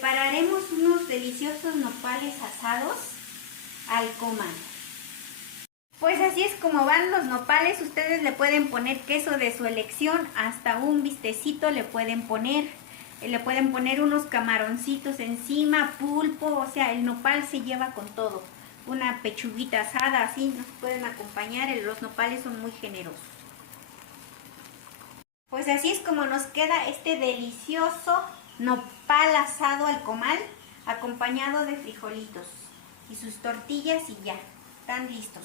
prepararemos unos deliciosos nopales asados al comal. Pues así es como van los nopales. Ustedes le pueden poner queso de su elección, hasta un bistecito le pueden poner. Le pueden poner unos camaroncitos encima, pulpo, o sea, el nopal se lleva con todo. Una pechuguita asada, así nos pueden acompañar, los nopales son muy generosos. Pues así es como nos queda este delicioso nopal asado al comal, acompañado de frijolitos y sus tortillas y ya, están listos.